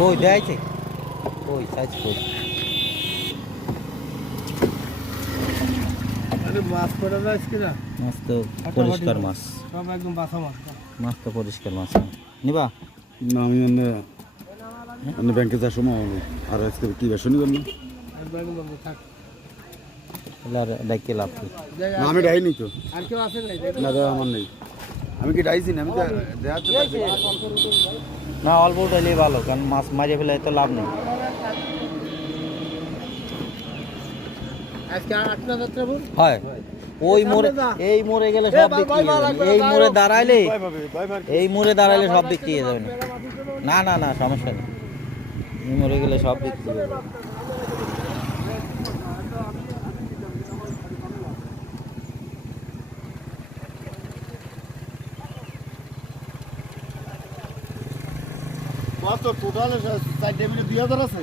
কই দেখাইছে কই সাইজ কই আরে মাছ পড়া যায় কি না মাছ তো পরিষ্কার মাছ সব একদম বাসা মাছ মাছ তো পরিষ্কার মাছ নিবা না আমি অন্য ব্যাংকে যাওয়ার সময় হলো আর আজকে কি বেসন নিবেন না একদম বাবু থাক তাহলে আর ডাইকে লাভ কি না আমি ডাইনি তো আর কেউ আছে নাই না দাদা আমার নেই আমি কি ডাইছি না আমি তো দেখাতে পারছি না। না অল্প উঠাইলেই ভালো কারণ মাছ মারিয়ে ফেলে তো লাভ নেই আজকে 8 যাত্রা বল হয় ওই মোড়ে এই মোড়ে গেলে সব বিক্রি হয়ে যাবে এই মোড়ে দাঁড়াইলে এই মোড়ে দাঁড়াইলে সব বিক্রি হয়ে যাবে না না না সমস্যা নেই এই মোড়ে গেলে সব বিক্রি হয়ে যাবে মাছ তো টোটাল 4 টেবিলে 2000 আছে